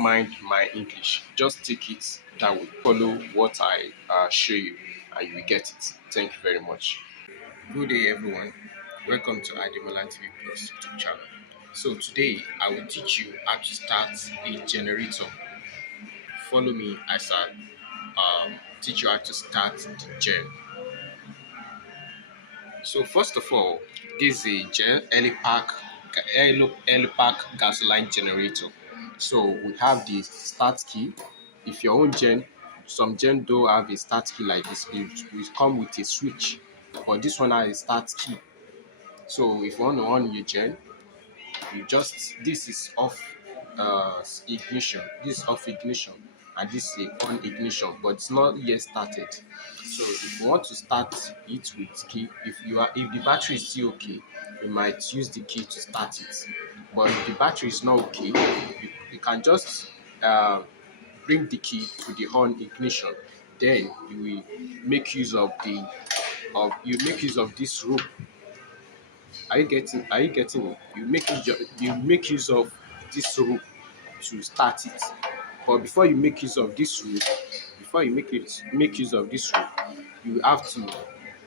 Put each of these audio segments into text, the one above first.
mind my English, just take it that way. Follow what I show you, and you will get it. Thank you very much. Good day, everyone. Welcome to Ademola TV Plus YouTube channel. So today I will teach you how to start a generator. Follow me as I teach you how to start the gen. So first of all, this is a gen Elipack gasoline generator. So we have the start key. If your own gen, some gen don't have a start key like this, it will come with a switch. But this one has a start key. So if you want to on your gen, you just this is off ignition, this is off ignition, and this is on ignition, but it's not yet started. So if you want to start it with key, if the battery is still okay, you might use the key to start it. But if the battery is not okay, you can just bring the key to the on ignition. Then you will make use of this rope. Are you getting it? You make use of this rope to start it. But before you make use of this rope, make use of this rope, you have to,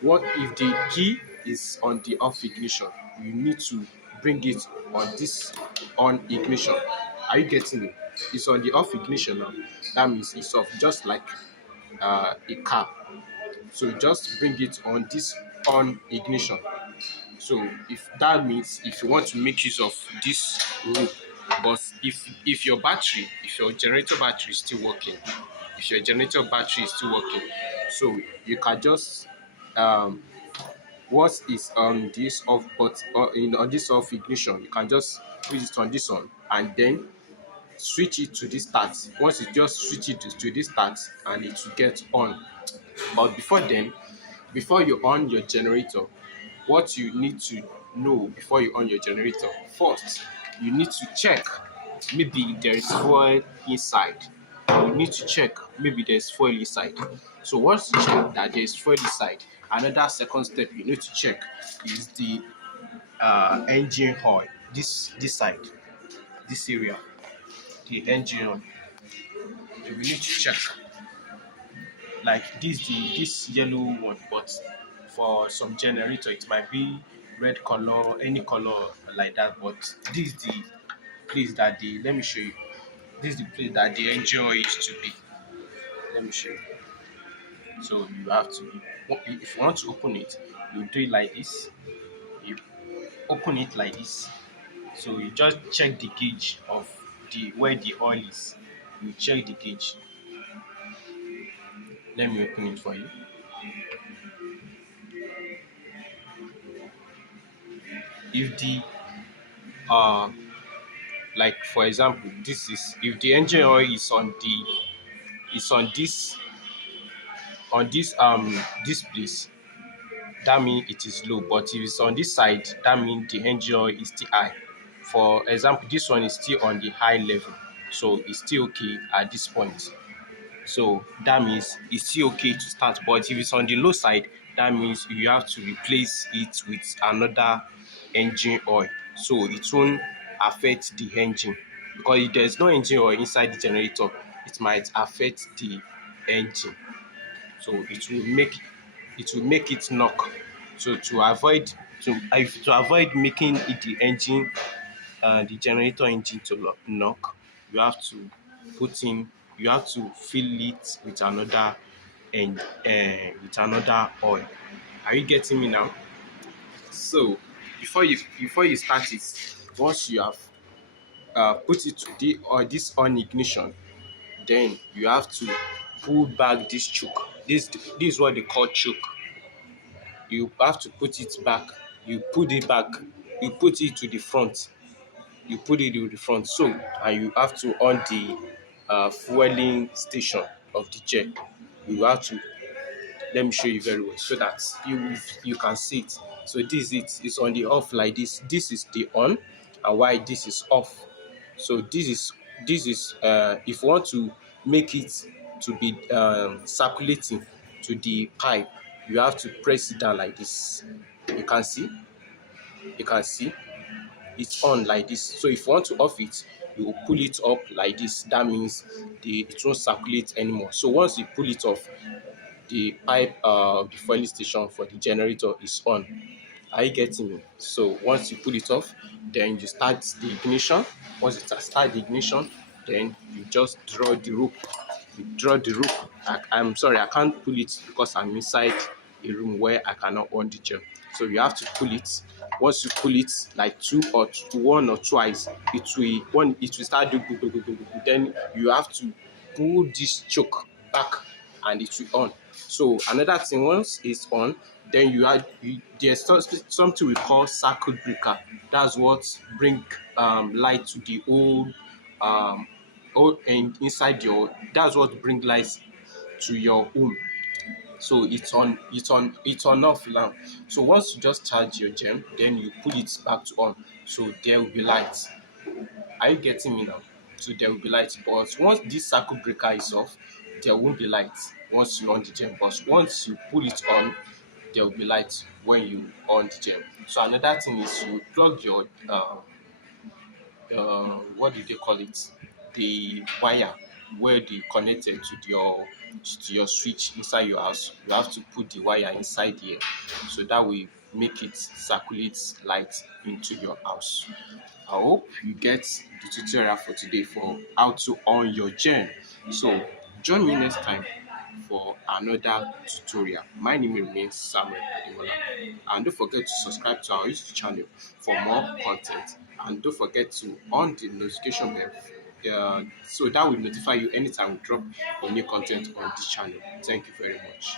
what if the key is on the off ignition, you need to bring it on this on ignition. Are you getting it? It's on the off ignition now. That means it's off, just like a car. So just bring it on this on ignition. So if that means if you want to make use of this rope, but if your generator battery is still working, so you can just what is on this off, but on this off ignition, you can just put it on this one and then switch it to this start. Once you just switch it to this start, and it will get on. But before then, before you on your generator, what you need to know before you on your generator, first you need to check maybe there is fuel inside. You need to check maybe there's fuel inside. So once you check that there is fuel inside, another second step you need to check is the engine oil. This side, this area, the engine oil. You will need to check. Like this yellow one, but for some generator it might be red color, any color like that. But this is the place that let me show you. This is the place that the engine oil is to be. Let me show you. So you have to, if you want to open it, you do it like this. You open it like this. So you just check the gauge of where the oil is. You check the gauge. Let me open it for you. If the like for example, this is if the engine oil is on this place, that means it is low. But if it's on this side, that means the engine oil is still high. For example, this one is still on the high level, so it's still okay at this point. So that means it's still okay to start. But if it's on the low side, that means you have to replace it with another engine oil, so it won't affect the engine. Because if there's no engine oil inside the generator, it might affect the engine. So it will make it knock. So to avoid making it the engine the generator engine to knock, you have to you have to fill it with another oil. Are you getting me now? So before you start it, once you have put it to this on ignition, then you have to pull back this choke. This is what they call choke. You have to put it back. You put it back. You put it to the front. You put it to the front. So and you have to on the fueling station of the jet. You have to, let me show you very well so that you can see it. So this is it. It's on the off like this. This is the on, and why this is off. So this is if you want to make it to be circulating to the pipe, you have to press it down like this. You can see it's on like this. So if you want to off it, you will pull it up like this. That means it won't circulate anymore. So once you pull it off, the pipe the fueling station for the generator is on. Are you getting me? So once you pull it off, then you start the ignition. Once you start the ignition, then you just draw the rope. You draw the rope. I'm sorry, I can't pull it because I'm inside a room where I cannot on the gem. So you have to pull it. Once you pull it like one or twice, it will start doing. Then you have to pull this choke back and it will on. So another thing, once it's on, then there's something we call circuit breaker. That's what bring light to the old and inside your. That's what bring light to your home. So it's on off now. So once you just charge your gem, then you pull it back to on. So there will be light. Are you getting me now? So there will be light. But once this circuit breaker is off, there won't be light once you on the gem. But once you pull it on, there will be light when you on the gem. So another thing is you plug your what do they call it? The wire where they connected to your switch inside your house. You have to put the wire inside here, so that will make it circulate light into your house. I hope you get the tutorial for today for how to on your gen. So join me next time for another tutorial. My name remains Samuel Ademola. And don't forget to subscribe to our YouTube channel for more content. And don't forget to on the notification bell so that will notify you anytime we drop a new content on this channel. Thank you very much.